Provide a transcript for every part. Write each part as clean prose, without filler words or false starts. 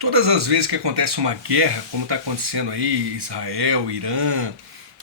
Todas as vezes que acontece uma guerra, como está acontecendo aí, Israel, Irã,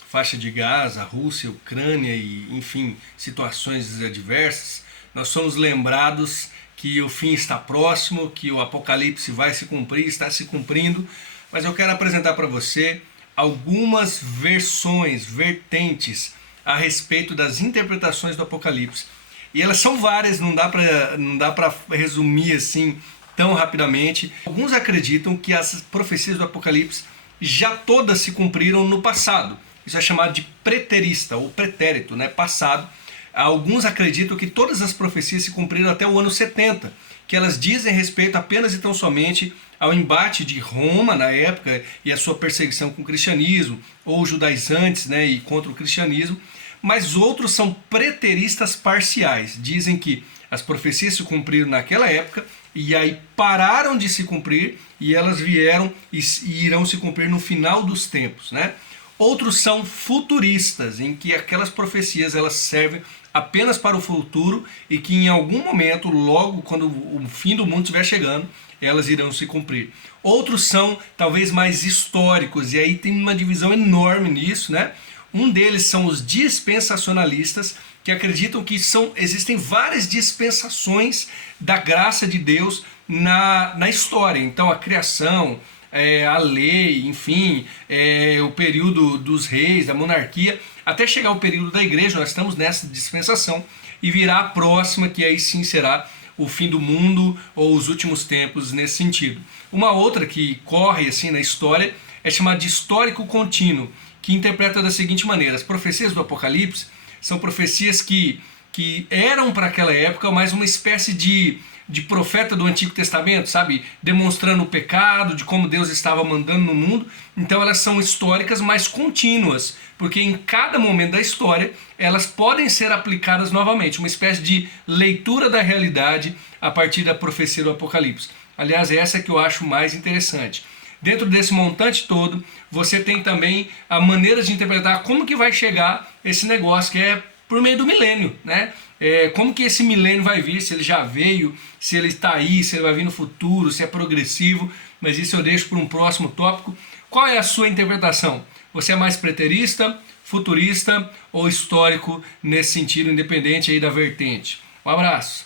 faixa de Gaza, Rússia, Ucrânia e, enfim, situações adversas, nós somos lembrados que o fim está próximo, que o Apocalipse vai se cumprir, está se cumprindo, mas eu quero apresentar para você algumas versões, vertentes a respeito das interpretações do Apocalipse. E elas são várias, não dá para resumir assim tão rapidamente. Alguns acreditam que as profecias do Apocalipse já todas se cumpriram no passado. Isso é chamado de preterista ou pretérito, né? Passado. Alguns acreditam que todas as profecias se cumpriram até o ano 70, que elas dizem respeito apenas e tão somente ao embate de Roma na época e a sua perseguição com o cristianismo, ou judaizantes, né, e contra o cristianismo, mas outros são preteristas parciais, dizem que as profecias se cumpriram naquela época e aí pararam de se cumprir e elas vieram e irão se cumprir no final dos tempos, né? Outros são futuristas, em que aquelas profecias elas servem apenas para o futuro e que em algum momento, logo quando o fim do mundo estiver chegando, elas irão se cumprir. Outros são talvez mais históricos, e aí tem uma divisão enorme nisso, né? Um deles são os dispensacionalistas, que acreditam que existem várias dispensações da graça de Deus na história. Então a criação, a lei, enfim, o período dos reis, da monarquia, até chegar o período da igreja. Nós estamos nessa dispensação e virá a próxima, que aí sim será o fim do mundo ou os últimos tempos nesse sentido. Uma outra que corre assim na história é chamada de histórico contínuo, que interpreta da seguinte maneira: as profecias do Apocalipse são profecias que eram para aquela época, mas uma espécie de profeta do Antigo Testamento, sabe? Demonstrando o pecado, de como Deus estava mandando no mundo. Então elas são históricas, mas contínuas, porque em cada momento da história elas podem ser aplicadas novamente, uma espécie de leitura da realidade a partir da profecia do Apocalipse. Aliás, essa que eu acho mais interessante. Dentro desse montante todo, você tem também a maneira de interpretar como que vai chegar esse negócio, que é por meio do milênio, né? Como que esse milênio vai vir, se ele já veio, se ele está aí, se ele vai vir no futuro, se é progressivo, mas isso eu deixo para um próximo tópico. Qual é a sua interpretação? Você é mais preterista, futurista ou histórico nesse sentido, independente aí da vertente? Um abraço!